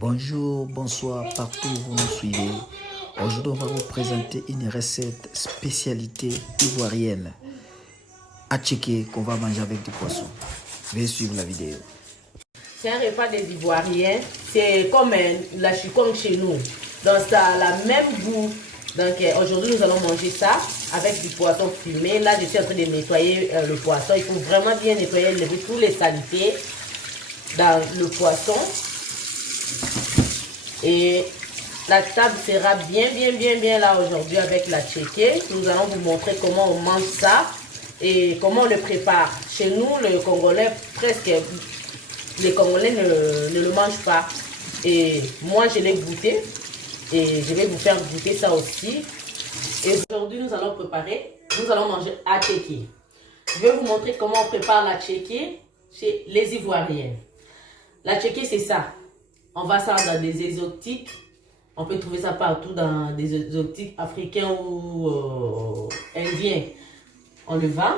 Bonjour, bonsoir, partout où vous nous suivez. Aujourd'hui, on va vous présenter une recette spécialité ivoirienne à checker qu'on va manger avec du poisson. Veuillez suivre la vidéo. C'est un repas des Ivoiriens. C'est comme la chiconne chez nous. Donc ça a la même goût. Donc aujourd'hui, nous allons manger ça avec du poisson fumé. Là, je suis en train de nettoyer le poisson. Il faut vraiment bien nettoyer, lever tous les saletés dans le poisson. Et la table sera bien là aujourd'hui avec la tchéké. Nous allons vous montrer comment on mange ça et comment on le prépare. Chez nous, les Congolais, presque, les Congolais ne le mangent pas. Et moi, je l'ai goûté et je vais vous faire goûter ça aussi. Et aujourd'hui, nous allons manger à tchéké. Je vais vous montrer comment on prépare la tchéké chez les Ivoiriens. La tchéké, c'est ça. On va ça dans des exotiques. On peut trouver ça partout dans des exotiques africains ou indiens. On le vend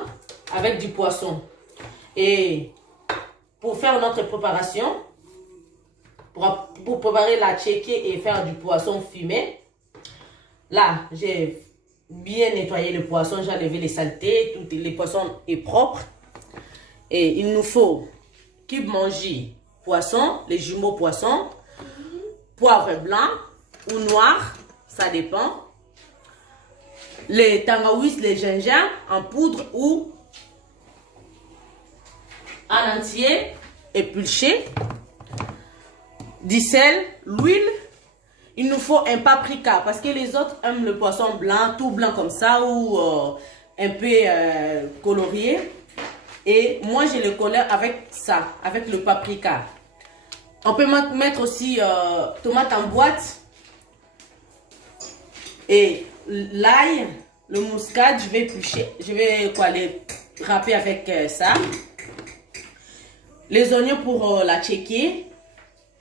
avec du poisson. Et pour faire notre préparation, pour préparer la tchéké et faire du poisson fumé, là, j'ai bien nettoyé le poisson, j'ai enlevé les saletés, tout le poisson est propre. Et il nous faut cube manger poisson, les jumeaux poissons, poivre blanc ou noir, ça dépend. Les tangaouis, les gingembre en poudre ou en entier, épluché. Du sel, l'huile. Il nous faut un paprika parce que les autres aiment le poisson blanc, tout blanc comme ça ou un peu colorié. Et moi, je le colore avec ça, avec le paprika. On peut mettre aussi tomate en boîte. Et l'ail, le muscade, je vais éplucher. Je vais les râper avec ça. Les oignons pour la tchéké.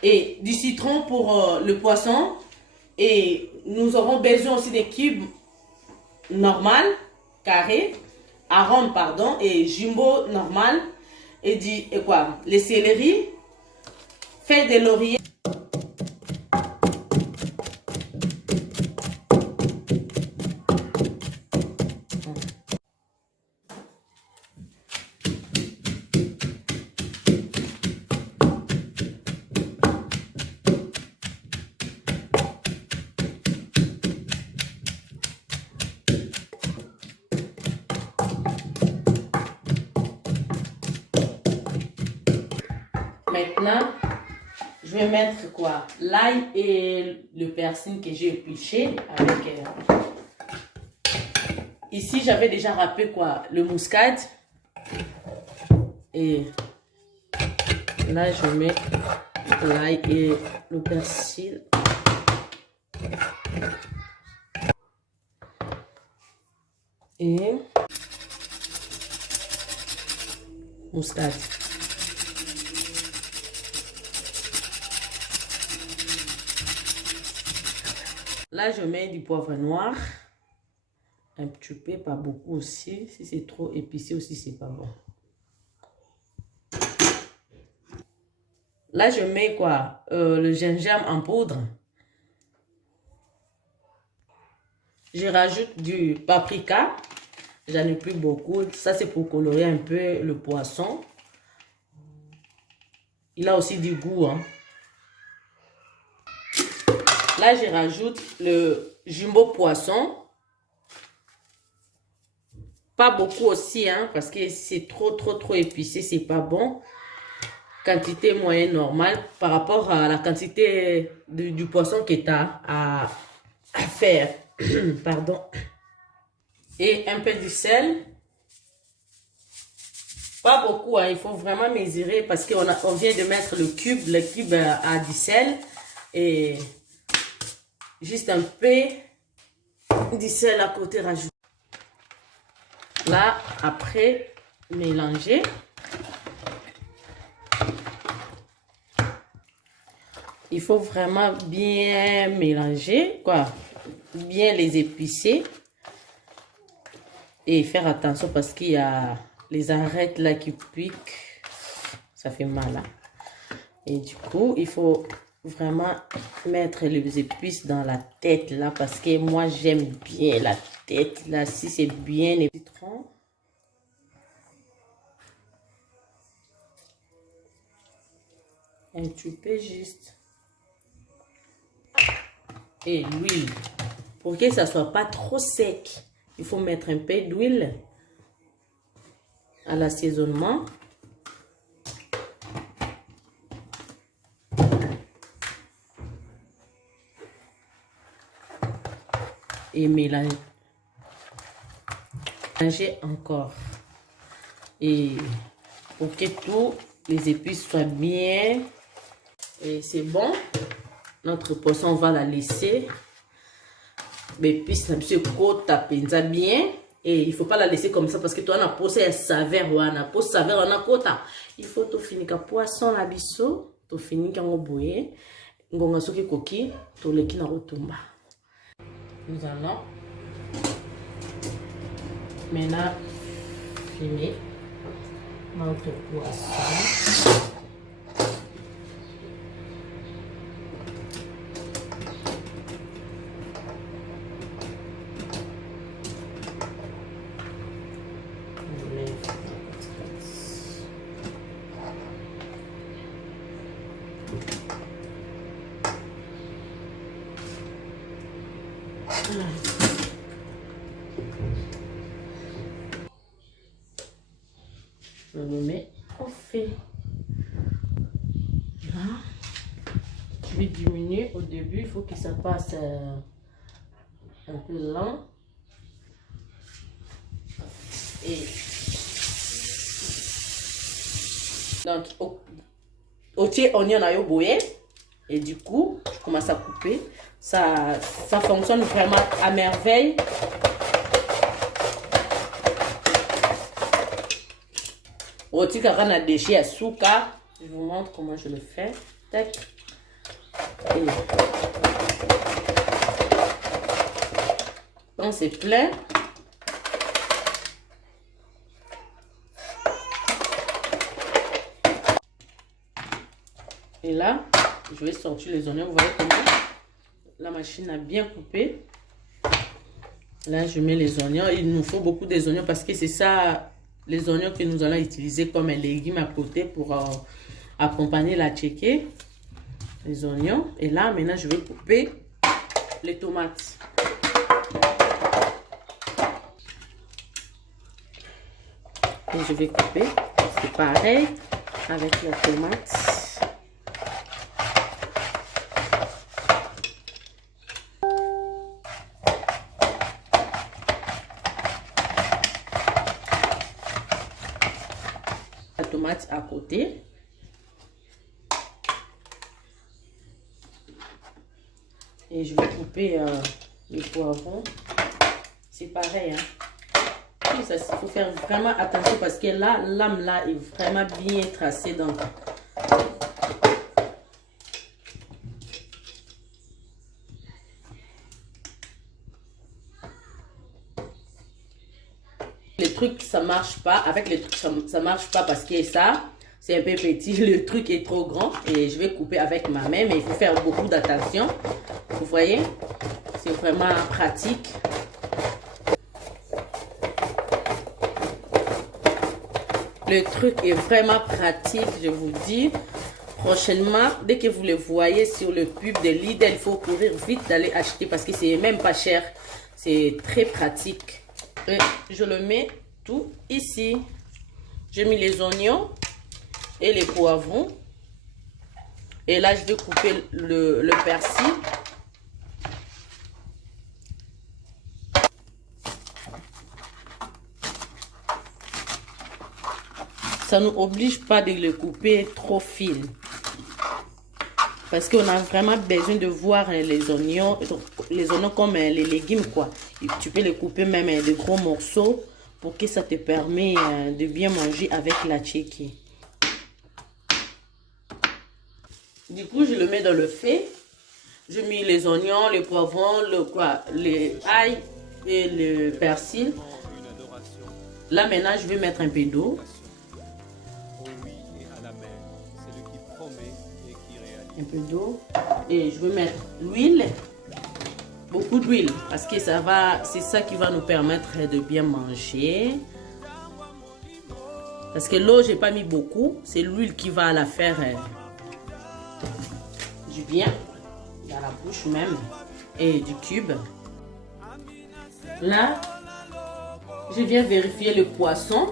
Et du citron pour le poisson. Et nous aurons besoin aussi des cubes normal, carrés. Arôme, pardon, et jumbo normal. Et les céleri, feuilles de laurier. Maintenant, je vais mettre quoi? L'ail et le persil que j'ai épluché avec... Ici, j'avais déjà râpé quoi? Le muscade. Et là, je mets l'ail et le persil. Et muscade. Là, je mets du poivre noir. Un petit peu, pas beaucoup aussi. Si c'est trop épicé aussi, c'est pas bon. Là, je mets quoi? Le gingembre en poudre. Je rajoute du paprika. J'en ai plus beaucoup. Ça, c'est pour colorer un peu le poisson. Il a aussi du goût, hein. Là, je rajoute le jumbo poisson. Pas beaucoup aussi, hein, parce que c'est trop épicé, c'est pas bon. Quantité moyenne normale par rapport à la quantité du poisson que tu as à faire. Pardon. Et un peu du sel. Pas beaucoup, hein, il faut vraiment mesurer parce qu'on vient de mettre le cube a du sel. Et juste un peu du sel à côté rajouté. Là, après, mélanger. Il faut vraiment bien mélanger, quoi. Bien les épicer. Et faire attention parce qu'il y a les arêtes là qui piquent. Ça fait mal, hein. Et du coup, il faut vraiment mettre les épices dans la tête là parce que moi j'aime bien la tête là. Si c'est bien les citrons. Un petit peu juste. Et l'huile. Pour que ça soit pas trop sec, il faut mettre un peu d'huile à l'assaisonnement. Et mélanger encore. Et pour que tous les épices soient bien. Et c'est bon. Notre poisson, on va la laisser. Mais puis, ça me côte bien. Et il ne faut pas la laisser comme ça parce que toi, on a posé un saveur. On a posé saveur, on a quota. Il faut tout finir que poisson la biseau. Tout finir quand on bouille. On a soki koki. Tout le qui n'a retomba. Nous allons maintenant finir notre poisson. Je le mets au fait. Là, je vais diminuer au début. Il faut que ça passe un peu lent. Et donc, au pied oignon à bouillir. Et du coup, je commence à couper. Ça fonctionne vraiment à merveille. Rôti quand on a déchiré à souka. Je vous montre comment je le fais. Tac. Et quand c'est plein, et là, je vais sortir les oignons. Vous voyez comment la machine a bien coupé. Là, je mets les oignons. Il nous faut beaucoup des oignons parce que c'est ça. Les oignons que nous allons utiliser comme un légume à côté pour accompagner la tchéké. Les oignons. Et là, maintenant, je vais couper les tomates. Et je vais couper. C'est pareil avec la tomate. Tomate à côté. Et je vais couper les poivrons. C'est pareil. Hein. Il faut faire vraiment attention parce que là, l'âme là est vraiment bien tracée. Donc, les trucs ça marche pas. Avec les trucs ça marche pas parce que ça c'est un peu petit. Le truc est trop grand et je vais couper avec ma main. Mais il faut faire beaucoup d'attention. Vous voyez, c'est vraiment pratique. Le truc est vraiment pratique, je vous dis. Prochainement, dès que vous le voyez sur le pub de Lidl, il faut courir vite d'aller acheter parce que c'est même pas cher. C'est très pratique. Et je le mets tout ici. J'ai mis les oignons et les poivrons. Et là, je vais couper le persil. Ça ne nous oblige pas de le couper trop fin. Parce qu'on a vraiment besoin de voir les oignons comme les légumes, quoi. Tu peux les couper même de gros morceaux pour que ça te permet de bien manger avec la tchéké. Du coup, je le mets dans le feu. Je mets les oignons, les poivrons, les ail et le persil. Là, maintenant, je vais mettre un peu d'eau. Un peu d'eau. Et je vais mettre l'huile. Beaucoup d'huile. Parce que c'est ça qui va nous permettre de bien manger. Parce que l'eau, j'ai pas mis beaucoup. C'est l'huile qui va la faire du bien. Dans la bouche même. Et du cube. Là, je viens vérifier le poisson.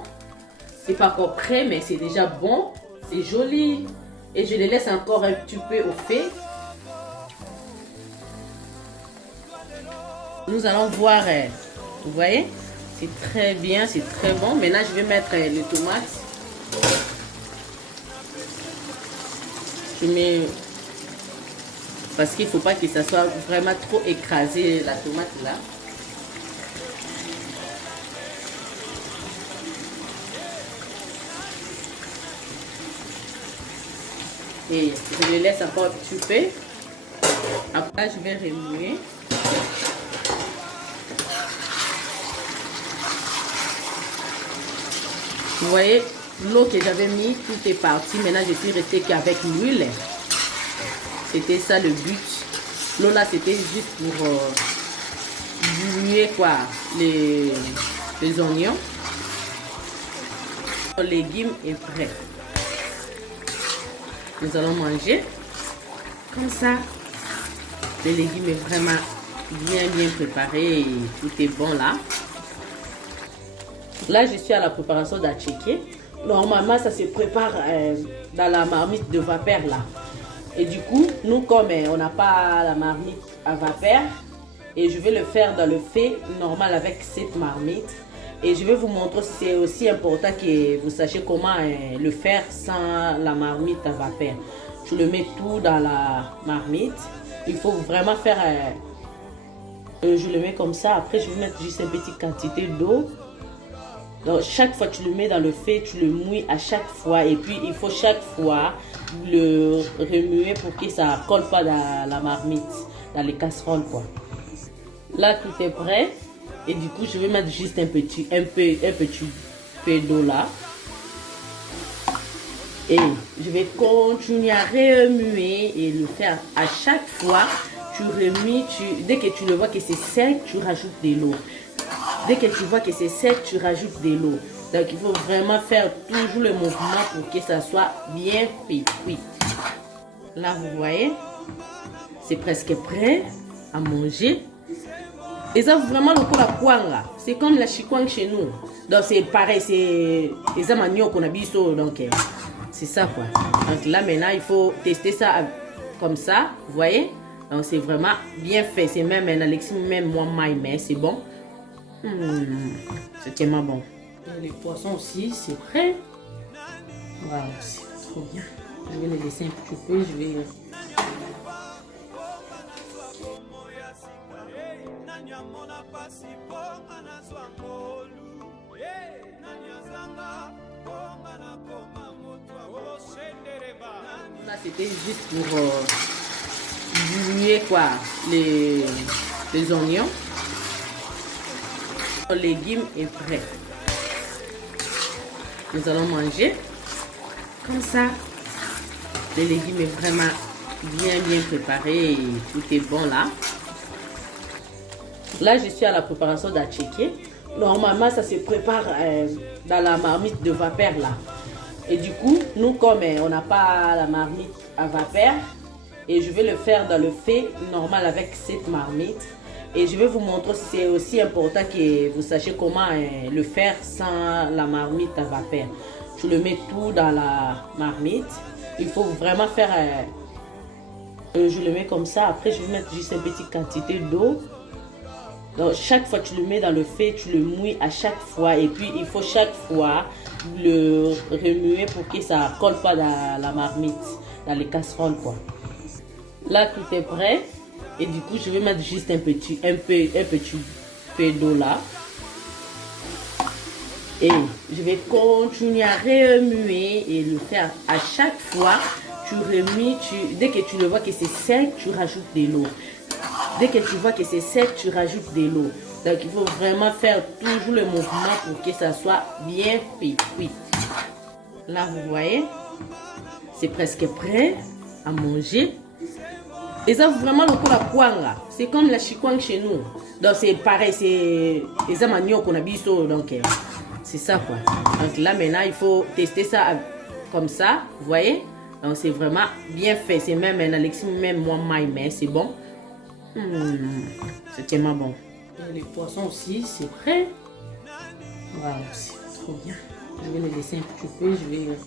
C'est pas encore prêt, mais c'est déjà bon. C'est joli. Et je les laisse encore un petit peu au fait. Nous allons voir. Vous voyez? C'est très bien, c'est très bon. Maintenant, je vais mettre les tomates. Je mets... Parce qu'il ne faut pas que ça soit vraiment trop écrasé, la tomate là. Et je les laisse encore un petit peu. Après, je vais remuer. Vous voyez, l'eau que j'avais mis, tout est parti. Maintenant, je suis restée qu'avec l'huile. C'était ça le but. L'eau là, c'était juste pour diluer quoi, les oignons. Le légume est prêt. Nous allons manger comme ça. Le légume est vraiment bien préparé. Et tout est bon là. Là, je suis à la préparation d'attiéké. Normalement, ça se prépare dans la marmite de vapeur là. Et du coup, nous, comme on n'a pas la marmite à vapeur, et je vais le faire dans le fait normal avec cette marmite. Et je vais vous montrer si c'est aussi important que vous sachiez comment le faire sans la marmite à vapeur. Je le mets tout dans la marmite. Il faut vraiment faire... je le mets comme ça. Après, je vais mettre juste une petite quantité d'eau. Donc, chaque fois que tu le mets dans le feu, tu le mouilles à chaque fois. Et puis, il faut chaque fois le remuer pour que ça ne colle pas dans la marmite, dans les casseroles, quoi. Là, tout est prêt. Et du coup, je vais mettre juste un petit peu d'eau là. Et je vais continuer à remuer et le faire à chaque fois. Tu remues, dès que tu le vois que c'est sec, tu rajoutes de l'eau. Dès que tu vois que c'est sec, tu rajoutes de l'eau. Donc, il faut vraiment faire toujours le mouvement pour que ça soit bien cuit. Là, vous voyez, c'est presque prêt à manger. Et ça, vraiment, le coup la kwanga. C'est comme la chikwang chez nous. Donc, c'est pareil, c'est les amanios qu'on a biso. Donc, c'est ça, quoi. Donc, là, maintenant, il faut tester ça comme ça. Vous voyez? Donc, c'est vraiment bien fait. C'est même un Alexis, même moi, mais c'est bon. C'est tellement bon. Et les poissons aussi, c'est prêt. Voilà, c'est trop bien. Je vais les laisser un petit peu. Je vais... Là, c'était juste pour diluer quoi, les oignons. Le légume est prêt. Nous allons manger comme ça. Le légume est vraiment bien préparé. Et tout est bon là. Là, je suis à la préparation d'attiéké. Normalement, ça se prépare dans la marmite de vapeur là. Et du coup, nous, comme on n'a pas la marmite à vapeur, et je vais le faire dans le feu normal avec cette marmite. Et je vais vous montrer si c'est aussi important que vous sachiez comment le faire sans la marmite à vapeur. Je le mets tout dans la marmite. Il faut vraiment faire... je le mets comme ça. Après, je vais mettre juste une petite quantité d'eau. Donc, chaque fois que tu le mets dans le feu, tu le mouilles à chaque fois. Et puis, il faut chaque fois le remuer pour que ça ne colle pas dans la marmite, dans les casseroles, quoi. Là, tout est prêt. Et du coup, je vais mettre juste un petit peu d'eau là. Et je vais continuer à remuer et le faire à chaque fois. Tu remues, dès que tu le vois que c'est sec, tu rajoutes de l'eau. Dès que tu vois que c'est sec, tu rajoutes de l'eau. Donc, il faut vraiment faire toujours le mouvement pour que ça soit bien cuit. Là, vous voyez, c'est presque prêt à manger. Et ça, vraiment, le coup la kwanga. C'est comme la chikwang chez nous. Donc, c'est pareil, c'est les amanios qu'on a biso. Donc, c'est ça, quoi. Donc, là, maintenant, il faut tester ça comme ça. Vous voyez? Donc, c'est vraiment bien fait. C'est même un Alexis, même moi, mais c'est bon. C'est tellement bon. Et les poissons aussi, c'est prêt. Voilà, c'est trop bien. Je vais les laisser un petit peu. Je vais...